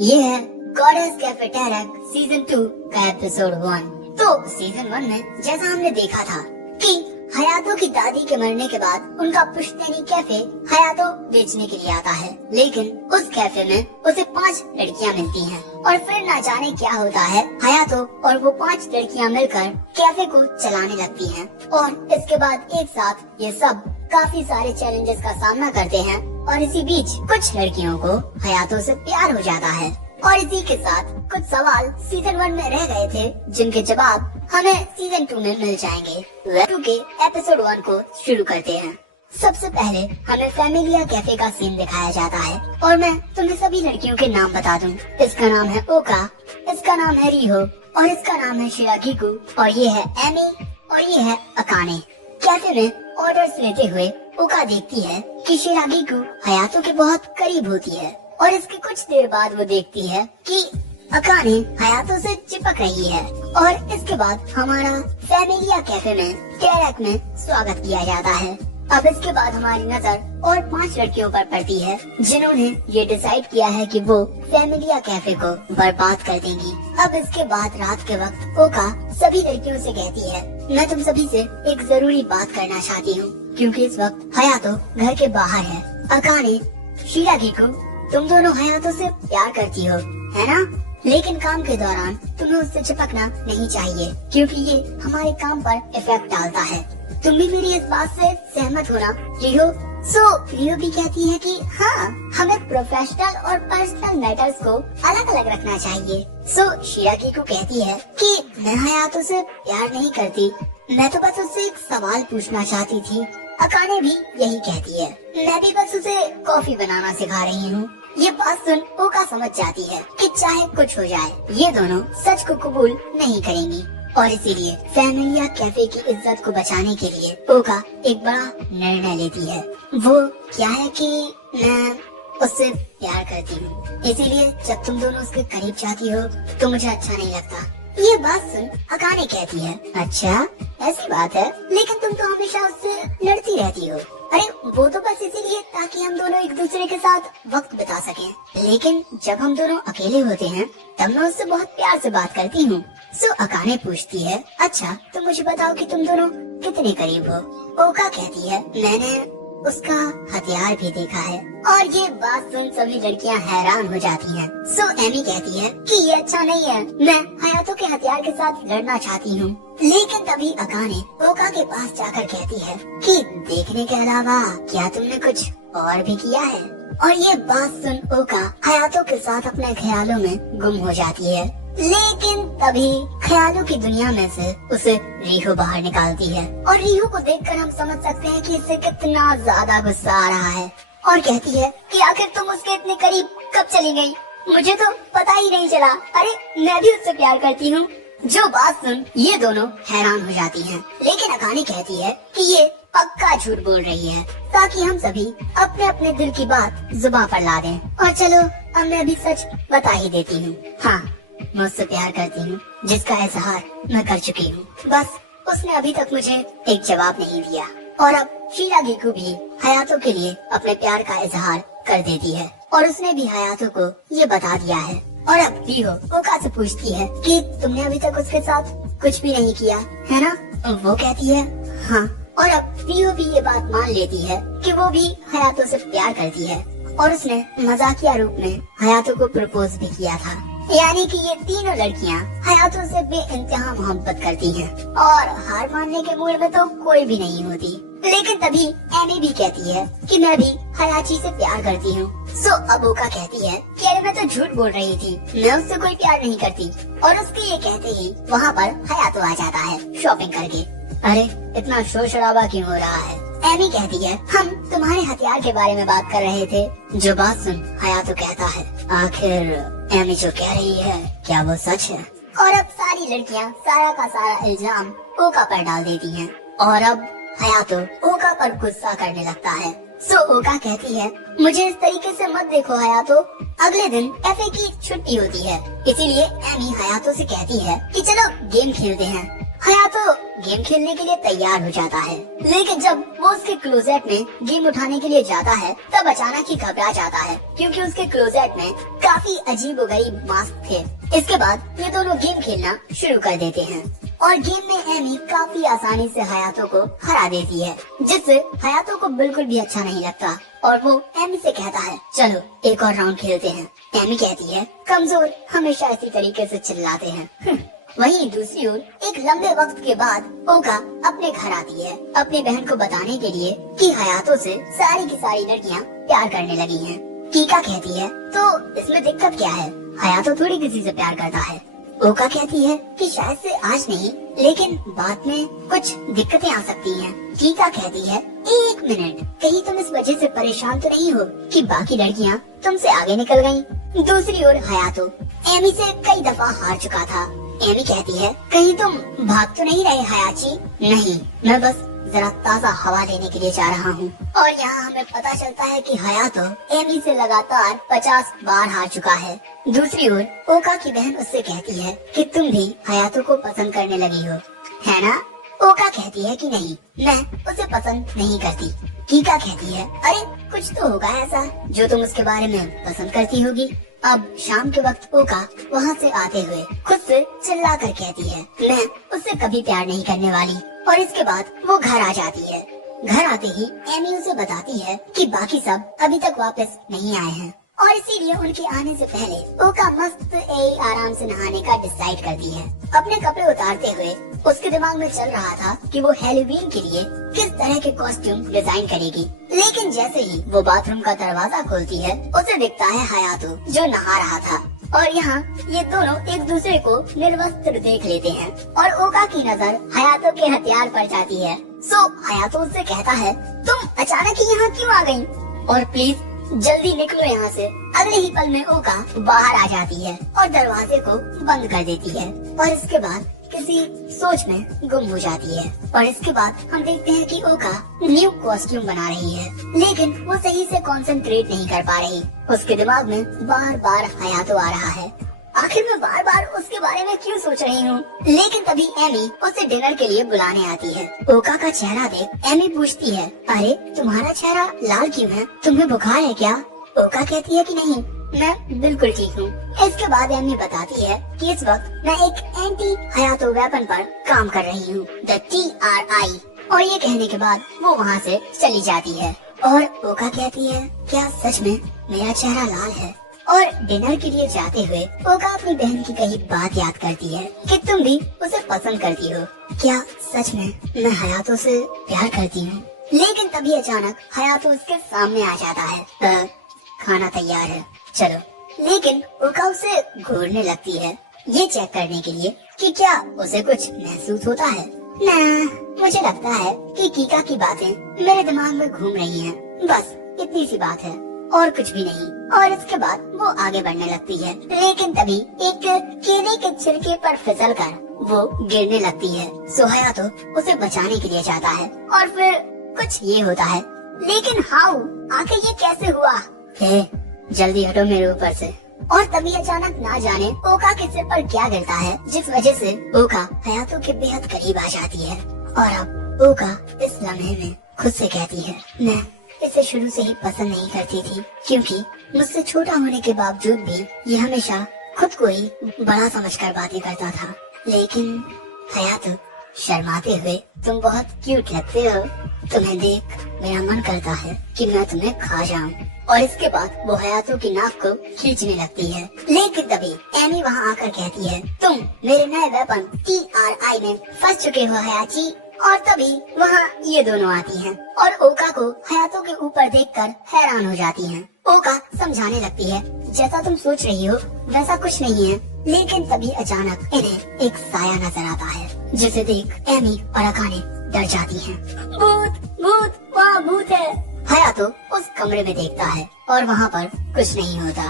ये है goddess cafe टैरक season 2 का एपिसोड 1। तो सीजन 1 में जैसा हमने देखा था कि हयातो की दादी के मरने के बाद उनका पुश्तैनी कैफे हयातो बेचने के लिए आता है, लेकिन उस कैफे में उसे 5 लड़कियां मिलती हैं और फिर ना जाने क्या होता है। हयातो और वो 5 लड़कियां मिलकर कैफे को चलाने लगती हैं और इसके बाद एक साथ ये सब काफी सारे चैलेंजेस का सामना करते हैं और इसी बीच कुछ लड़कियों को हयातो से प्यार हो जाता है। और इसी के साथ कुछ सवाल सीजन 1 में रह गए थे जिनके जवाब हमें सीजन 2 में मिल जाएंगे। वेब 2 के एपिसोड 1 को शुरू करते हैं। सबसे पहले हमें फैमिलिया कैफे का सीन दिखाया जाता है और मैं तुम्हें सभी लड़कियों के नाम बता दूं। इसका नाम है ओका, इसका नाम है रिहो और इसका नाम है शिरागिकू और ये है एमी और ये है अकाने। कैफे में ऑर्डर्स लेते हुए ओका देखती है कि शिरागिकू हयातो के बहुत करीब होती है और इसके कुछ देर बाद वो देखती है कि अकाने हयातो से चिपक रही है। और इसके बाद हमारा फैमिलिया कैफे में टैरक में स्वागत किया जाता है। अब इसके बाद हमारी नजर और 5 लड़कियों पर पड़ती है जिन्होंने ये डिसाइड किया है कि वो फैमिलिया कैफे को बर्बाद कर देंगी। अब इसके बाद रात के वक्त ओका सभी लड़कियों से कहती है, मैं तुम सभी से एक जरूरी बात करना चाहती हूँ क्योंकि इस वक्त हयातो घर के बाहर है। अकाने, शिरागिकू, तुम दोनों हयातो से प्यार करती हो, है ना? लेकिन काम के दौरान तुम्हें उससे चिपकना नहीं चाहिए क्योंकि ये हमारे काम पर इफेक्ट डालता है। तुम भी मेरी इस बात से सहमत हो ना, रिहो? रिहो भी कहती है कि हाँ, हमें प्रोफेशनल और पर्सनल मैटर्स को अलग अलग रखना चाहिए। शिरागिकू कहती है कि मैं हयातो से प्यार नहीं करती, मैं तो बस उससे एक सवाल पूछना चाहती थी। अकाने भी यही कहती है, मैं भी बस उसे कॉफी बनाना सिखा रही हूँ। ये बात सुन ओका समझ जाती है कि चाहे कुछ हो जाए ये दोनों सच को कबूल नहीं करेंगी और इसीलिए फैमिलिया कैफे की इज्जत को बचाने के लिए ओका एक बड़ा निर्णय लेती है। वो क्या है कि मैं उससे प्यार करती हूँ, इसीलिए जब तुम दोनों उसके करीब जाती हो तो मुझे अच्छा नहीं लगता। ये बात सुन अकाने कहती है, अच्छा ऐसी बात है, लेकिन तुम तो हमेशा उससे लड़ती रहती हो। अरे वो तो बस इसीलिए ताकि हम दोनों एक दूसरे के साथ वक्त बिता सकें। लेकिन जब हम दोनों अकेले होते हैं तब मैं उससे बहुत प्यार से बात करती हूँ। अकाने पूछती है, अच्छा तो मुझे बताओ कि तुम दोनों कितने करीब हो? ओका कहती है, मैंने उसका हथियार भी देखा है। और ये बात सुन सभी लड़कियां हैरान हो जाती हैं। एमी कहती है कि ये अच्छा नहीं है, मैं हयातो के हथियार के साथ लड़ना चाहती हूँ। लेकिन तभी अकाने ओका के पास जाकर कहती है कि देखने के अलावा क्या तुमने कुछ और भी किया है? और ये बात सुन ओका हयातो के साथ अपने ख्यालों में गुम हो जाती है। लेकिन तभी ख्यालों की दुनिया में से उसे रिहो बाहर निकालती है और रिहो को देखकर हम समझ सकते हैं कि इसे कितना ज्यादा गुस्सा आ रहा है और कहती है कि आखिर तुम उसके इतने करीब कब चली गई? मुझे तो पता ही नहीं चला। अरे मैं भी उससे प्यार करती हूँ। जो बात सुन ये दोनों हैरान हो जाती हैं। लेकिन अकाने कहती है कि ये पक्का झूठ बोल रही है ताकि हम सभी अपने अपने दिल की बात जुबान पर ला दें। और चलो अब मैं भी सच बता ही देती हूँ। हाँ, मैं उससे प्यार करती हूँ जिसका इजहार मैं कर चुकी हूँ। बस उसने अभी तक मुझे एक जवाब नहीं दिया। और अब शिरागिकू भी हयातो के लिए अपने प्यार का इजहार कर देती है और उसने भी हयातो को ये बता दिया है। और अब रिहो ओका से पूछती है कि तुमने अभी तक उसके साथ कुछ भी नहीं किया है ना? वो कहती है हाँ। और अब रिहो भी ये बात मान लेती है कि वो भी हयातो से प्यार करती है और उसने मजाकिया रूप में हयातो को प्रपोज भी किया था। यानी कि ये तीनों लड़कियां हयातो से बेइंतहा मोहब्बत करती हैं और हार मानने के मूड में तो कोई भी नहीं होती। लेकिन तभी एमी भी कहती है कि मैं भी हयाची से प्यार करती हूँ। अब ओका कहती है कि अरे मैं तो झूठ बोल रही थी, मैं उससे कोई प्यार नहीं करती। और उसके ये कहते ही वहाँ पर हयातो आ जाता है शॉपिंग करके। अरे इतना शोर शराबा क्यों हो रहा है? एमी कहती है, हम तुम्हारे हथियार के बारे में बात कर रहे थे। जो बात सुन हयातो कहता है, आखिर एमी जो कह रही है क्या वो सच है? और अब सारी लड़कियां सारा का सारा इल्जाम ओका पर डाल देती हैं और अब हयातो ओका पर गुस्सा करने लगता है। ओका कहती है, मुझे इस तरीके से मत देखो हयातो, अगले दिन कैफे की छुट्टी होती है, इसीलिए एमी हयातो से कहती है कि चलो गेम खेलते हैं। हयातो गेम खेलने के लिए तैयार हो जाता है, लेकिन जब वो उसके क्लोजेट में गेम उठाने के लिए जाता है तब अचानक ही घबरा जाता है, क्योंकि उसके क्लोजेट में काफी अजीबोगरीब मास्क थे। इसके बाद ये दोनों गेम खेलना शुरू कर देते हैं और गेम में एमी काफी आसानी से हयातो को हरा देती है, जिससे हयातो को बिल्कुल भी अच्छा नहीं लगता और वो एमी से कहता है चलो एक और राउंड खेलते हैं। एमी कहती है कमजोर हमेशा इसी तरीके से चिल्लाते हैं। वहीं दूसरी ओर एक लंबे वक्त के बाद ओका अपने घर आती है अपनी बहन को बताने के लिए कि हयातो से सारी की सारी लड़कियां प्यार करने लगी हैं। कीका कहती है तो इसमें दिक्कत क्या है, हयातो थोड़ी किसी से प्यार करता है। ओका कहती है कि शायद से आज नहीं लेकिन बाद में कुछ दिक्कतें आ सकती हैं। कीका कहती है 1 मिनट, कहीं तुम इस वजह से परेशान तो नहीं हो कि बाकी लड़कियां तुमसे आगे निकल गयी। दूसरी ओर हयातो एमी से कई दफा हार चुका था। एमी कहती है कहीं तुम भाग तो नहीं रहे हयाची? नहीं, मैं बस जरा ताज़ा हवा लेने के लिए जा रहा हूँ। और यहाँ हमें पता चलता है कि हयातो एमी से लगातार 50 बार हार चुका है। दूसरी ओर ओका की बहन उससे कहती है कि तुम भी हयातो को पसंद करने लगी हो, है ना? ओका कहती है कि नहीं, मैं उसे पसंद नहीं करती। कीका कहती है अरे कुछ तो होगा ऐसा जो तुम उसके बारे में पसंद करती होगी। अब शाम के वक्त ओका वहाँ से आते हुए खुद से चिल्ला कर कहती है मैं उससे कभी प्यार नहीं करने वाली। और इसके बाद वो घर आ जाती है। घर आते ही एमी उसे बताती है कि बाकी सब अभी तक वापस नहीं आए हैं और इसीलिए उनके आने से पहले ओका मस्त आराम से नहाने का डिसाइड करती है। अपने कपड़े उतारते हुए उसके दिमाग में चल रहा था कि वो हैलोवीन के लिए किस तरह के कॉस्ट्यूम डिजाइन करेगी, लेकिन जैसे ही वो बाथरूम का दरवाजा खोलती है उसे दिखता है हयातो जो नहा रहा था और यहाँ ये दोनों एक दूसरे को निर्वस्त्र देख लेते हैं और ओका की नजर हयातो के हथियार पर जाती है। सो हयातो उससे कहता है तुम अचानक ही यहाँ क्यों आ गयी और प्लीज जल्दी निकलो यहाँ से। अगले ही पल में ओका बाहर आ जाती है और दरवाजे को बंद कर देती है और इसके बाद किसी सोच में गुम हो जाती है। और इसके बाद हम देखते हैं कि ओका न्यू कॉस्ट्यूम बना रही है, लेकिन वो सही से कंसंट्रेट नहीं कर पा रही। उसके दिमाग में बार बार हयातो आ रहा है, आखिर मैं बार बार उसके बारे में क्यों सोच रही हूँ। लेकिन तभी एमी उसे डिनर के लिए बुलाने आती है। ओका का चेहरा देख एमी पूछती है अरे तुम्हारा चेहरा लाल क्यों है, तुम्हें बुखार है क्या? ओका कहती है कि नहीं, मैं बिल्कुल ठीक हूँ। इसके बाद एमी बताती है कि इस वक्त मैं एक एंटी हयातो वेपन पर काम कर रही हूँ, द TRI। और ये कहने के बाद वो वहाँ से चली जाती है और ओका कहती है क्या सच में मेरा चेहरा लाल है? और डिनर के लिए जाते हुए ओका अपनी बहन की कही बात याद करती है कि तुम भी उसे पसंद करती हो, क्या सच में मैं हयातो से प्यार करती हूँ? लेकिन तभी अचानक हयातो उसके सामने आ जाता है। खाना तैयार है, चलो। लेकिन ओका उसे घूरने लगती है ये चेक करने के लिए कि क्या उसे कुछ महसूस होता है। ना, मुझे लगता है कि कीका की बातें मेरे दिमाग में घूम रही हैं, बस इतनी सी बात है और कुछ भी नहीं। और इसके बाद वो आगे बढ़ने लगती है, लेकिन तभी एक केले के छिलके पर फिसलकर वो गिरने लगती है। सो हयातो उसे बचाने के लिए जाता है और फिर कुछ ये होता है, लेकिन हाउ, आखिर ये कैसे हुआ? हे, जल्दी हटो मेरे ऊपर से। और तभी अचानक ना जाने ओका के सिर पर क्या गिरता है, जिस वजह से ओका हयातो के बेहद करीब आ जाती है। और अब ओका इस लम्हे में खुद से कहती है मैं इसे शुरू से ही पसंद नहीं करती थी, क्योंकि मुझसे छोटा होने के बावजूद भी ये हमेशा खुद को ही बड़ा समझकर बातें करता था। लेकिन हयातो शर्माते हुए तुम बहुत क्यूट लगते हो, तुम्हें देख मेरा मन करता है कि मैं तुम्हें खा जाऊं। और इसके बाद वो हयातो की नाक को खींचने लगती है, लेकिन तभी एमी वहाँ आकर कहती है तुम मेरे नए वेपन TRI में फंस चुके हो हयाची। और तभी वहाँ ये दोनों आती हैं और ओका को हयातो के ऊपर देखकर हैरान हो जाती हैं। ओका समझाने लगती है जैसा तुम सोच रही हो वैसा कुछ नहीं है। लेकिन तभी अचानक इन्हें एक साया नजर आता है, जिसे देख एमी और अकाने डर जाती हैं। भूत, भूत, वहाँ भूत है। हयातो उस कमरे में देखता है और वहाँ पर कुछ नहीं होता।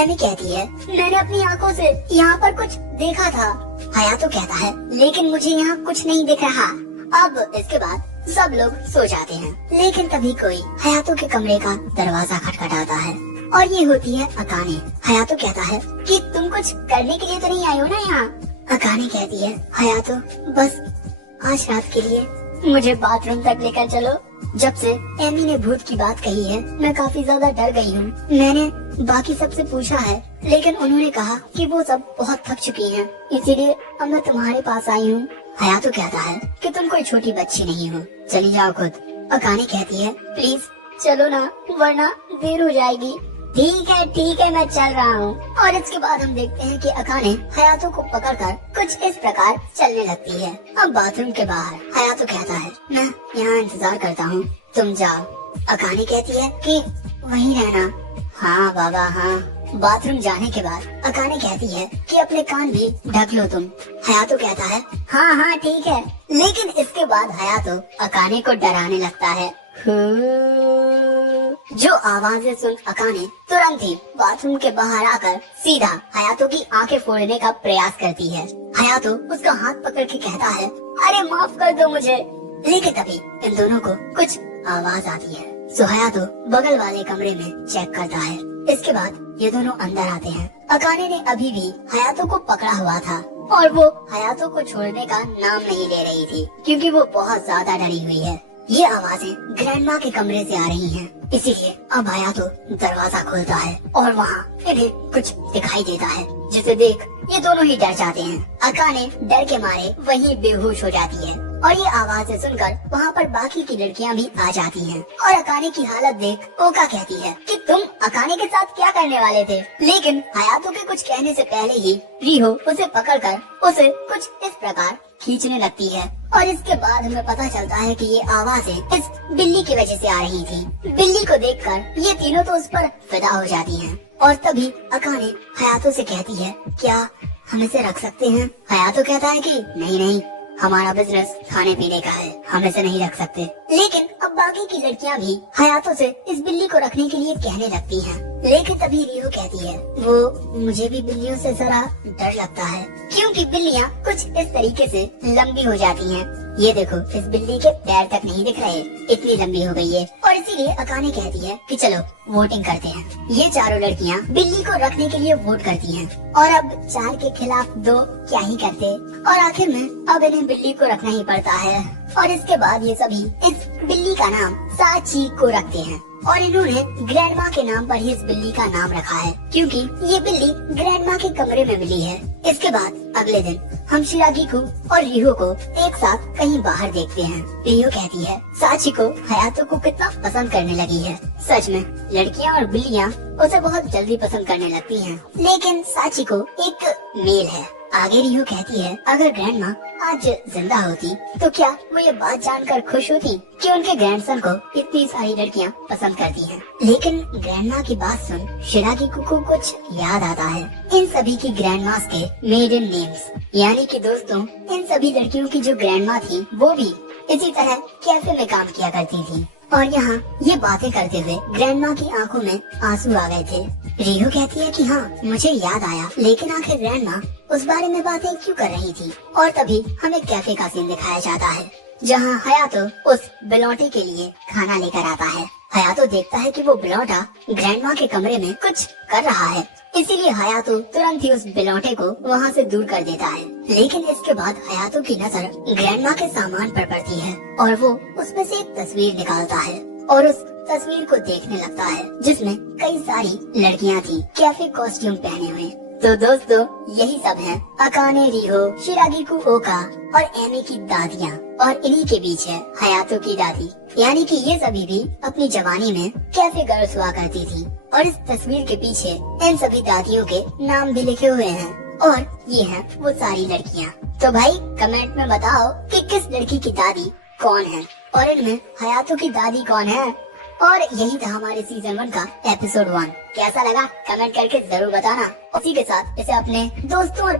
एमी कहती है मैंने अपनी आंखों से यहाँ पर कुछ देखा था। हयातो कहता है लेकिन मुझे यहाँ कुछ नहीं दिख रहा। अब इसके बाद सब लोग सो जाते हैं, लेकिन तभी कोई हयातो के कमरे का दरवाजा खटखटाता है और ये होती है अकाने। हयातो कहता है कि तुम कुछ करने के लिए तो नहीं आई हो ना यहाँ? अकाने कहती है हयातो बस आज रात के लिए मुझे बाथरूम तक लेकर चलो। जब से एमी ने भूत की बात कही है मैं काफी ज्यादा डर गई हूँ। मैंने बाकी सबसे पूछा है लेकिन उन्होंने कहा कि वो सब बहुत थक चुकी हैं, इसीलिए अब मैं तुम्हारे पास आई हूँ। हयातो कहता है कि तुम कोई छोटी बच्ची नहीं हो, चली जाओ खुद। अकाने कहती है प्लीज चलो ना, वरना देर हो जाएगी। ठीक है मैं चल रहा हूँ। और इसके बाद हम देखते हैं कि अकाने हयातो को पकड़कर कुछ इस प्रकार चलने लगती है। अब बाथरूम के बाहर हयातो कहता है मैं यहाँ इंतजार करता हूँ, तुम जाओ। अकाने कहती है कि वहीं रहना। हाँ बाबा हाँ। बाथरूम जाने के बाद अकाने कहती है कि अपने कान भी ढक लो तुम। हयातो कहता है हाँ ठीक है। लेकिन इसके बाद हयातो अकाने को डराने लगता है। जो आवाजें सुन अकाने तुरंत ही बाथरूम के बाहर आकर सीधा हयातो की आंखें फोड़ने का प्रयास करती है। हयातो उसका हाथ पकड़ के कहता है अरे माफ कर दो मुझे। लेकिन तभी इन दोनों को कुछ आवाज आती है। सो हयातो बगल वाले कमरे में चेक करता है। इसके बाद ये दोनों अंदर आते हैं। अकाने ने अभी भी हयातो को पकड़ा हुआ था और वो हयातो को छोड़ने का नाम नहीं ले रही थी क्योंकि वो बहुत ज्यादा डरी हुई है। ये आवाजें ग्रैंडमा के कमरे से आ रही हैं, इसीलिए अब हयातो दरवाजा खोलता है और वहाँ इन्हें कुछ दिखाई देता है, जिसे देख ये दोनों ही डर जाते हैं। अकाने डर के मारे वहीं बेहोश हो जाती है और ये आवाजें सुनकर वहाँ पर बाकी की लड़कियाँ भी आ जाती हैं और अकाने की हालत देख ओका कहती है कि तुम अकाने के साथ क्या करने वाले थे। लेकिन हयातो के कुछ कहने से पहले ही रिहो उसे पकड़कर उसे कुछ इस प्रकार खींचने लगती है और इसके बाद हमें पता चलता है कि ये आवाजें इस बिल्ली की वजह से आ रही थी। बिल्ली को देखकर ये तीनों तो उस पर फिदा हो जाती हैं और तभी अकाने हयातो से कहती है क्या हम इसे रख सकते हैं। हयातो कहता है कि नहीं हमारा बिजनेस खाने पीने का है, हम इसे नहीं रख सकते। लेकिन अब बाकी की लड़कियां भी हयातो से इस बिल्ली को रखने के लिए कहने लगती हैं। लेकिन तभी रिहो कहती है वो मुझे भी बिल्लियों से जरा डर लगता है क्योंकि बिल्लियां कुछ इस तरीके से लंबी हो जाती हैं। ये देखो इस बिल्ली के पैर तक नहीं दिख रहे, इतनी लंबी हो गई है। और इसीलिए अकाने कहती है कि चलो वोटिंग करते हैं। ये चारों लड़कियां बिल्ली को रखने के लिए वोट करती हैं और अब 4 के खिलाफ 2 क्या ही करते और आखिर में अब इन्हें बिल्ली को रखना ही पड़ता है। और इसके बाद ये सभी इस बिल्ली का नाम साची को रखते हैं और इन्होंने ग्रैंडमा के नाम पर ही इस बिल्ली का नाम रखा है क्योंकि ये बिल्ली ग्रैंडमा के कमरे में मिली है। इसके बाद अगले दिन हम शिरागिको और रिहो को एक साथ कहीं बाहर देखते हैं। रिहो कहती है साची को हयातो को कितना पसंद करने लगी है। सच में लड़कियां और बिल्लियां उसे बहुत जल्दी पसंद करने लगती हैं। लेकिन साची को एक मेल है। आगे रिहो कहती है अगर ग्रैंडमा आज जिंदा होती तो क्या वो ये बात जानकर खुश होती कि उनके ग्रैंडसन को इतनी सारी लड़कियां पसंद करती हैं। लेकिन ग्रैंडमा की बात सुन शिरागिको को कुछ याद आता है। इन सभी की ग्रैंडमास के मेडन नेम्स, यानी कि दोस्तों इन सभी लड़कियों की जो ग्रैंडमा थी वो भी इसी तरह कैफे में काम किया करती थी और यहाँ ये बातें करते हुए ग्रैंडमा की आंखों में आंसू आ गए थे। रिहो कहती है कि हाँ मुझे याद आया, लेकिन आखिर ग्रैंडमा उस बारे में बातें क्यों कर रही थी। और तभी हमें कैफे का सीन दिखाया जाता है जहाँ हयातो उस बिलौटे के लिए खाना लेकर आता है। हयातो देखता है कि वो बिलौटा ग्रैंडमा के कमरे में कुछ कर रहा है, इसीलिए हयातो तुरंत ही उस बिलौटे को वहाँ से दूर कर देता है। लेकिन इसके बाद हयातो की नजर ग्रैंडमा के सामान पर पड़ती है और वो उसमें से एक तस्वीर निकालता है और उस तस्वीर को देखने लगता है जिसमें कई सारी लड़कियाँ थी कैफे कॉस्ट्यूम पहने हुए। तो दोस्तों यही सब है अकाने, रिहो, शिरागिको, ओका और एमी की दादियाँ और इन्हीं के बीच है हयातो की दादी, यानी कि ये सभी भी अपनी जवानी में कैफे गर्ल्स हुआ करती थी। और इस तस्वीर के पीछे इन सभी दादियों के नाम भी लिखे हुए हैं और ये हैं वो सारी लड़कियाँ। तो भाई कमेंट में बताओ कि किस लड़की की दादी कौन है और इनमें हयातो की दादी कौन है। और यही था हमारे सीजन 1 का एपिसोड 1। कैसा लगा कमेंट करके जरूर बताना। उसी के साथ इसे अपने दोस्तों और